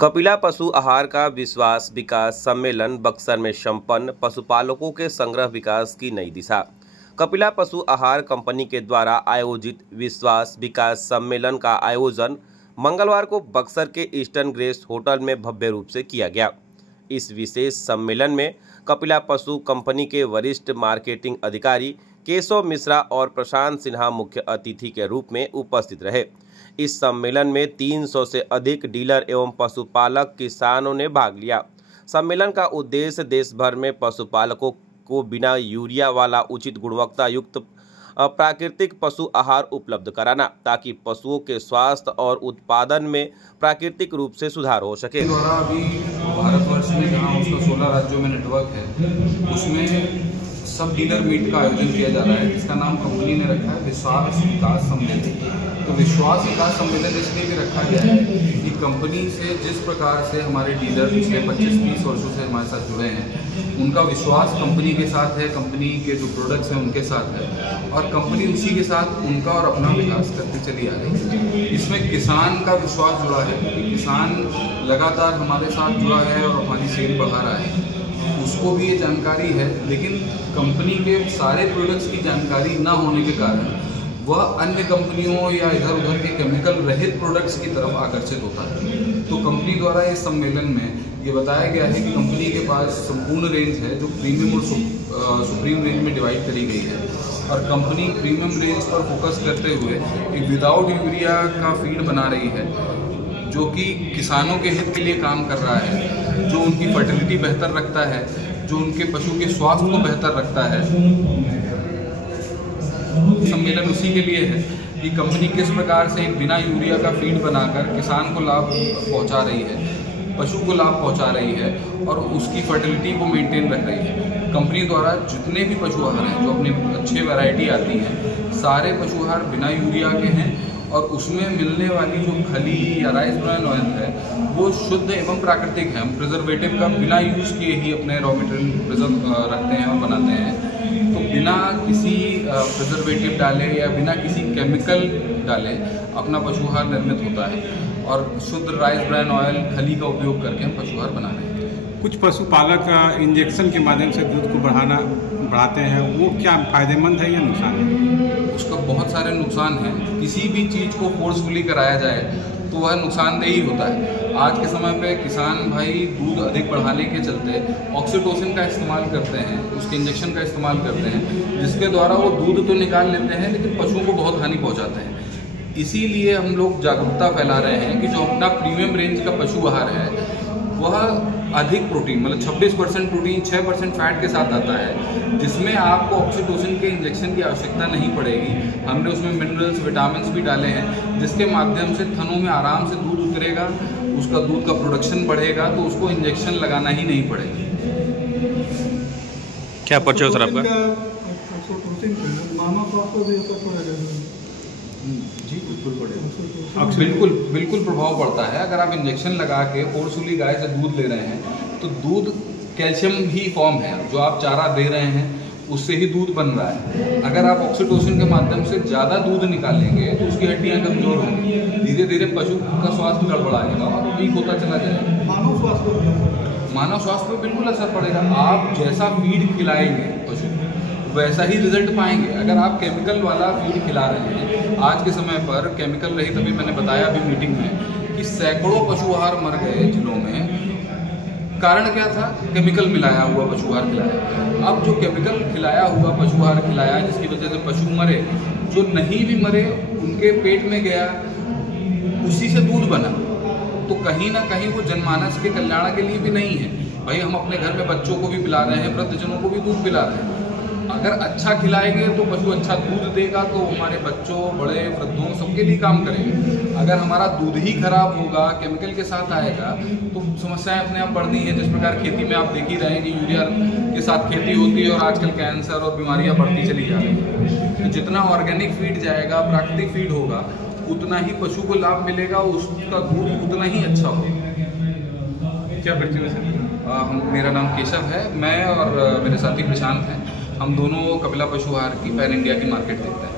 कपिला पशु आहार का विश्वास विकास सम्मेलन बक्सर में संपन्न। पशुपालकों के संग्रह विकास की नई दिशा। कपिला पशु आहार कंपनी के द्वारा आयोजित विश्वास विकास सम्मेलन का आयोजन मंगलवार को बक्सर के ईस्टर्न ग्रेस होटल में भव्य रूप से किया गया। इस विशेष सम्मेलन में कपिला पशु कंपनी के वरिष्ठ मार्केटिंग अधिकारी केशव मिश्रा और प्रशांत सिन्हा मुख्य अतिथि के रूप में उपस्थित रहे। इस सम्मेलन में 300 से अधिक डीलर एवं पशुपालक किसानों ने भाग लिया। सम्मेलन का उद्देश्य देश भर में पशुपालकों को बिना यूरिया वाला उचित गुणवत्ता युक्त प्राकृतिक पशु आहार उपलब्ध कराना, ताकि पशुओं के स्वास्थ्य और उत्पादन में प्राकृतिक रूप से सुधार हो सके। द्वारा अभी भारतवर्ष में जहाँ उसका 16 राज्यों में नेटवर्क है, उसमें सब डीलर मीट का आयोजन किया जा रहा है, जिसका नाम कंपनी ने रखा है विश्वास विकास सम्मेलन। तो विश्वास विकास सम्मेलन इसलिए भी रखा गया है कि कंपनी से जिस प्रकार से हमारे डीलर पिछले 25-30 वर्षों से हमारे साथ जुड़े हैं, उनका विश्वास कंपनी के साथ है, कंपनी के जो प्रोडक्ट्स हैं उनके साथ है, और कंपनी उसी के साथ उनका और अपना विकास करती चली आ रही है। इसमें किसान का विश्वास जुड़ा है कि किसान लगातार हमारे साथ जुड़ा है और हमारी सेल बढ़ा रहा है, उसको भी ये जानकारी है। लेकिन कंपनी के सारे प्रोडक्ट्स की जानकारी ना होने के कारण वह अन्य कंपनियों या इधर उधर के केमिकल रहित प्रोडक्ट्स की तरफ आकर्षित होता है। तो कंपनी द्वारा इस सम्मेलन में ये बताया गया है कि कंपनी के पास संपूर्ण रेंज है जो प्रीमियम और सुप्रीम रेंज में डिवाइड करी गई है, और कंपनी प्रीमियम रेंज पर फोकस करते हुए एक विदाउट यूरिया का फीड बना रही है, जो कि किसानों के हित के लिए काम कर रहा है, जो उनकी फर्टिलिटी बेहतर रखता है, जो उनके पशु के स्वास्थ्य को बेहतर रखता है। सम्मेलन उसी के लिए है कि कंपनी किस प्रकार से बिना यूरिया का फीड बनाकर किसान को लाभ पहुंचा रही है, पशु को लाभ पहुंचा रही है, और उसकी फर्टिलिटी को मेंटेन रख रही है। कंपनी द्वारा जितने भी पशु आहार हैं जो अपनी अच्छे वैरायटी आती हैं, सारे पशु आहार बिना यूरिया के हैं, और उसमें मिलने वाली जो खली या राइस ब्रान ऑयल है वो शुद्ध एवं प्राकृतिक है। हम प्रिजर्वेटिव का बिना यूज़ किए ही अपने रॉ मटेरियल रखते हैं और बनाते हैं। तो बिना किसी प्रिजर्वेटिव डाले या बिना किसी केमिकल डाले अपना पशु आहार निर्मित होता है, और शुद्ध राइस ब्रान ऑयल खली का उपयोग करके हम पशु आहार बना रहे हैं। कुछ पशुपालक इंजेक्शन के माध्यम से दूध को बढ़ाते हैं, वो क्या फायदेमंद है या नुकसान है? उसका बहुत सारे नुकसान हैं। किसी भी चीज़ को फोर्सफुली कराया जाए तो वह नुकसानदेह ही होता है। आज के समय पे किसान भाई दूध अधिक बढ़ाने के चलते ऑक्सीटोसिन का इस्तेमाल करते हैं, उसके इंजेक्शन का इस्तेमाल करते हैं, जिसके द्वारा वो दूध तो निकाल लेते हैं लेकिन पशुओं को बहुत हानि पहुंचाते हैं। इसीलिए हम लोग जागरूकता फैला रहे हैं कि जो अपना प्रीमियम रेंज का पशु आहार है वह अधिक प्रोटीन, मतलब 26% प्रोटीन 6% फैट के साथ आता है, जिसमें आपको ऑक्सीटोसिन के इंजेक्शन की आवश्यकता नहीं पड़ेगी। हमने उसमें मिनरल्स विटामिन्स भी डाले हैं, जिसके माध्यम से थनों में आराम से दूध उतरेगा, उसका दूध का प्रोडक्शन बढ़ेगा, तो उसको इंजेक्शन लगाना ही नहीं पड़ेगा। क्या परिचय सर आपका? जी बिल्कुल पड़ेगा, बिल्कुल प्रभाव पड़ता है। अगर आप इंजेक्शन लगा के फोर्सफुली गाय से दूध ले रहे हैं तो दूध कैल्शियम ही फॉर्म है, जो आप चारा दे रहे हैं उससे ही दूध बन रहा है। अगर आप ऑक्सीटोसिन के माध्यम से ज़्यादा दूध निकालेंगे तो उसकी हड्डियाँ कमजोर होंगी, धीरे धीरे पशु का स्वास्थ्य गड़बड़ाएगा और वीक होता चला जाएगा। मानव स्वास्थ्य पर बिल्कुल असर पड़ेगा। आप जैसा फीड खिलाएंगे पशु वैसा ही रिजल्ट पाएंगे। अगर आप केमिकल वाला फीड खिला रहे हैं, आज के समय पर केमिकल रहित, अभी मैंने बताया अभी मीटिंग में कि सैकड़ों पशु आहार मर गए जिलों में। कारण क्या था? केमिकल मिलाया हुआ पशु आहार खिलाया। अब जो केमिकल खिलाया हुआ पशु आहार खिलाया, जिसकी वजह से पशु मरे, जो नहीं भी मरे उनके पेट में गया, उसी से दूध बना, तो कहीं ना कहीं वो जनमानस के कल्याण के लिए भी नहीं है। भाई हम अपने घर में बच्चों को भी पिला रहे हैं, वृद्धजनों को भी दूध पिला रहे हैं। अगर अच्छा खिलाएंगे तो पशु अच्छा दूध देगा, तो हमारे बच्चों, बड़े, वृद्धों सबके लिए काम करेंगे। अगर हमारा दूध ही खराब होगा, केमिकल के साथ आएगा, तो समस्याएं अपने आप बढ़नी है। जिस प्रकार खेती में आप देख ही रहे हैं कि यूरिया के साथ खेती होती है और आजकल कैंसर और बीमारियां बढ़ती चली जा रही हैं। तो जितना ऑर्गेनिक फीड जाएगा, प्राकृतिक फीड होगा, उतना ही पशु को लाभ मिलेगा, उसका दूध उतना ही अच्छा होगा। क्या परिचय है? मेरा नाम केशव है, मैं और मेरे साथी प्रशांत हैं। हम दोनों कपिला पशु आहार की पैन इंडिया की मार्केट देखते हैं।